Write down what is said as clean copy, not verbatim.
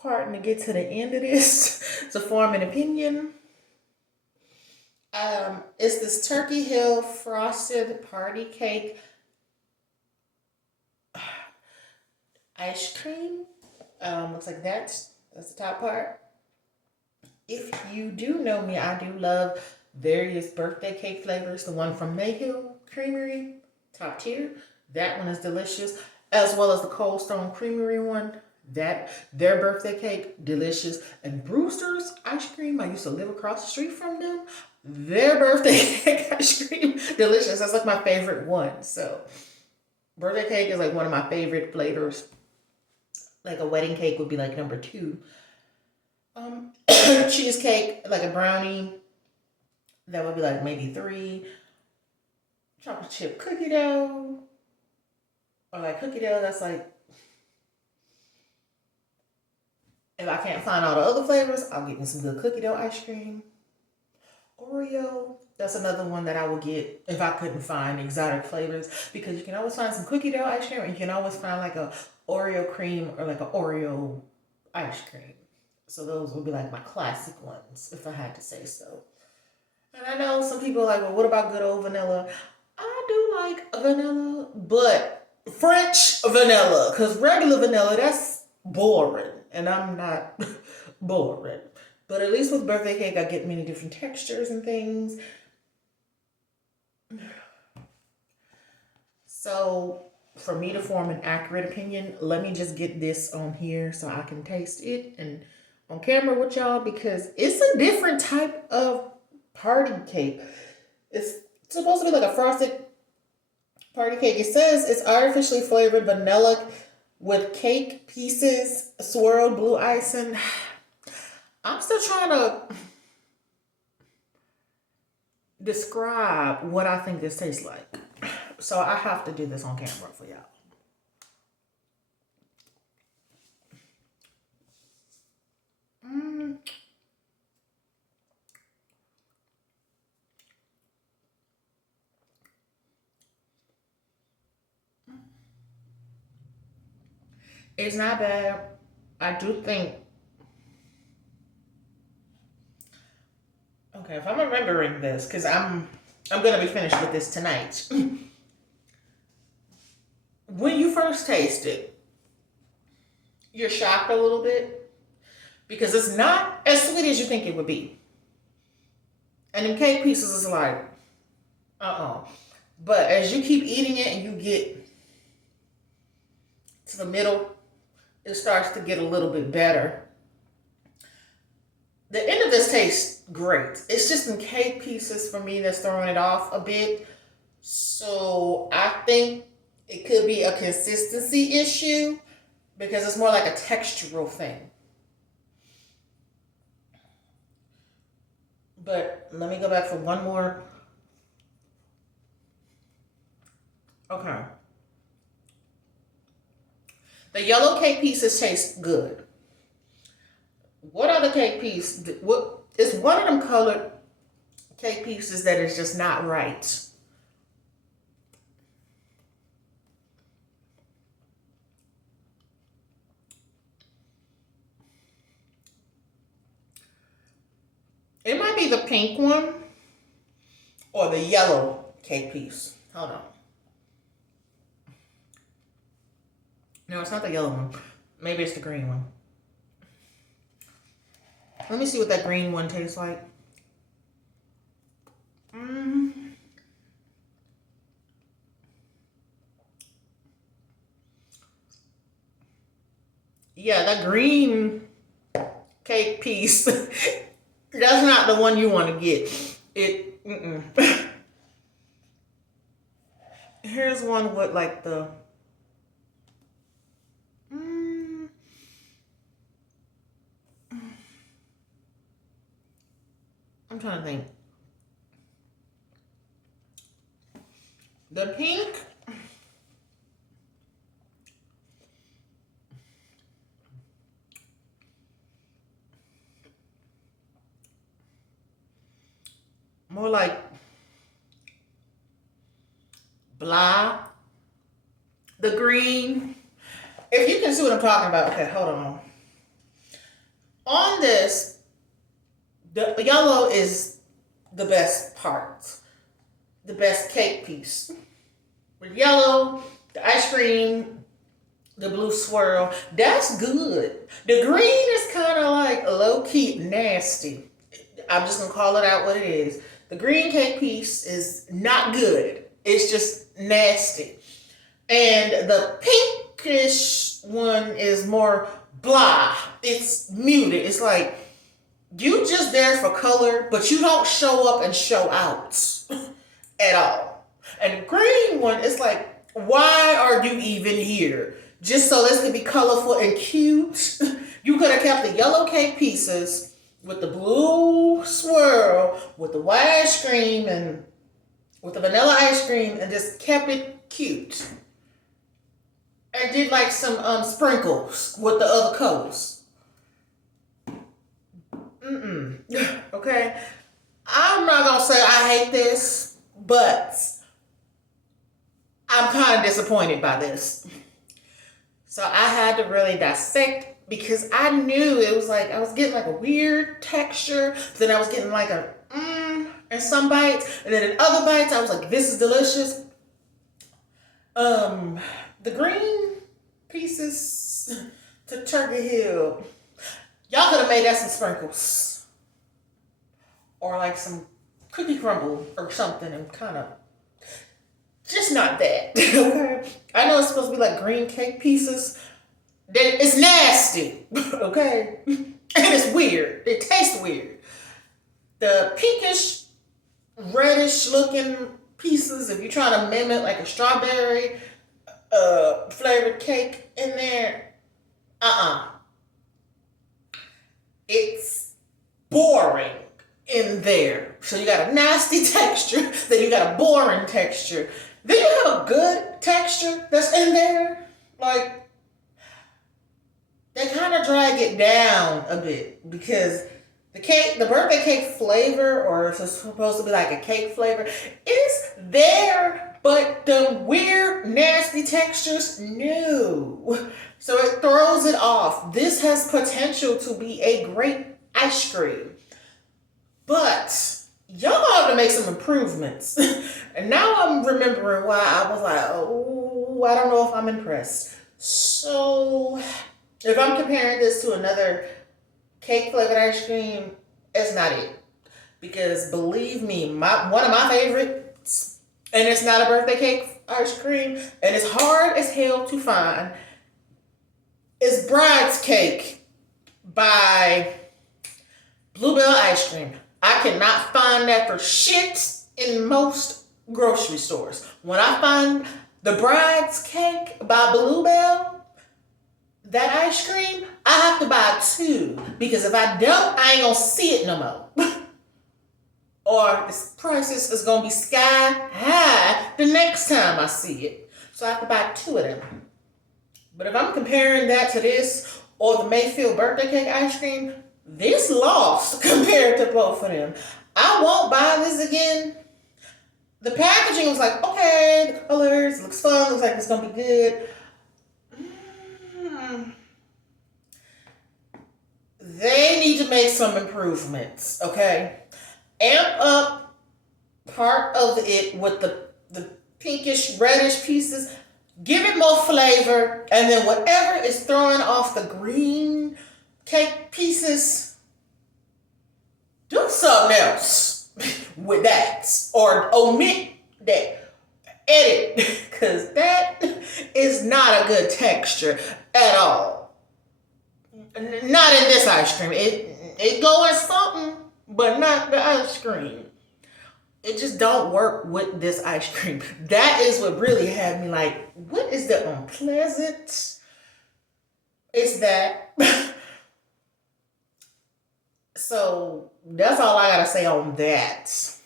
part and to get to the end of this to form an opinion. It's this Turkey Hill frosted party cake ice cream. Looks like that's the top part. If you do know me, I do love various birthday cake flavors. The one from Mayhill Creamery, top tier. That one is delicious, as well as the Cold Stone Creamery one. That their birthday cake, delicious. And Brewster's ice cream, I used to live across the street from them. Their birthday cake ice cream, delicious. That's like my favorite one. So birthday cake is like one of my favorite flavors. Like a wedding cake would be like number two. Um, cheesecake, like a brownie, that would be like maybe three. Chocolate chip cookie dough, or like cookie dough, that's like, if I can't find all the other flavors, I'll get me some good cookie dough ice cream. Oreo, that's another one that I will get if I couldn't find exotic flavors, because you can always find some cookie dough ice cream, and you can always find like a Oreo cream or like a Oreo ice cream. So those would be like my classic ones, if I had to say so. And I know some people are like, well, what about good old vanilla? I do like vanilla, but French vanilla, because regular vanilla, that's boring. And I'm not boring. But at least with birthday cake, I get many different textures and things. So, for me to form an accurate opinion, let me just get this on here so I can taste it and on camera with y'all, because it's a different type of party cake. It's supposed to be like a frosted party cake. It says it's artificially flavored vanilla with cake pieces, swirled blue icing. I'm still trying to describe what I think this tastes like. So I have to do this on camera for y'all. Mm. It's not bad. I do think, okay, if I'm remembering this, because I'm gonna be finished with this tonight. When you first taste it, you're shocked a little bit because it's not as sweet as you think it would be. And in cake pieces is like, uh-uh. But as you keep eating it and you get to the middle, it starts to get a little bit better. The end of this tastes great. It's just in cake pieces for me that's throwing it off a bit. So I think it could be a consistency issue because it's more like a textural thing. But let me go back for one more. Okay. The yellow cake pieces taste good. What other cake piece? What is one of them colored cake pieces that is just not right? It might be the pink one or the yellow cake piece. Hold on. No, it's not the yellow one. Maybe it's the green one. Let me see what that green one tastes like. Mm. Yeah, that green cake piece. That's not the one you want to get. It. Mm-mm. Here's one with like the. Mm, I'm trying to think. The pink. More like blah. The green. If you can see what I'm talking about, okay, hold on. On this, the yellow is the best part, the best cake piece. With yellow, the ice cream, the blue swirl, that's good. The green is kind of like low key nasty. I'm just gonna call it out what it is. The green cake piece is not good. It's just nasty. And the pinkish one is more blah. It's muted. It's like you just there for color, but you don't show up and show out at all. And the green one is like, why are you even here? Just so this could be colorful and cute. You could have kept the yellow cake pieces with the blue swirl, with the white ice cream, and with the vanilla ice cream, and just kept it cute. And did like some sprinkles with the other colors. Okay? I'm not gonna say I hate this, but I'm kind of disappointed by this. So I had to really dissect because I knew it was like I was getting like a weird texture. Then I was getting like a in some bites, and then in other bites I was like, this is delicious. The green pieces to Turkey Hill, y'all could have made that some sprinkles or like some cookie crumble or something, and kind of just not that. Okay, I know it's supposed to be like green cake pieces. It's nasty. Okay, and it's weird. It tastes weird. The pinkish, reddish looking pieces, if you're trying to mimic like a strawberry flavored cake in there, it's boring in there. So you got a nasty texture, then you got a boring texture, then you have a good texture that's in there. Like, they kind of drag it down a bit because the birthday cake flavor, or it's supposed to be like a cake flavor, is there, but the weird, nasty textures, no. So it throws it off. This has potential to be a great ice cream, but y'all have to make some improvements. And now I'm remembering why I was like, oh, I don't know if I'm impressed. So if I'm comparing this to another cake flavored ice cream, it's not it. Because believe me, one of my favorites, and it's not a birthday cake ice cream, and it's hard as hell to find, is Bride's Cake by Bluebell Ice Cream. I cannot find that for shit in most grocery stores. When I find the Bride's Cake by Bluebell, that ice cream, I have to buy two. Because if I don't, I ain't gonna see it no more. Or the prices is gonna be sky high the next time I see it. So I have to buy two of them. But if I'm comparing that to this, or the Mayfield birthday cake ice cream, this lost compared to both of them. I won't buy this again. The packaging was like, okay, the colors, looks fun, looks like it's gonna be good. They need to make some improvements, okay? Amp up part of it with the pinkish, reddish pieces. Give it more flavor, and then whatever is throwing off the green cake pieces, do something else with that, or omit that, edit, because that is not a good texture at all. Not in this ice cream. It go in something, but not the ice cream. It just don't work with this ice cream. That is what really had me like, what is the unpleasant? It's that. So that's all I gotta say on that.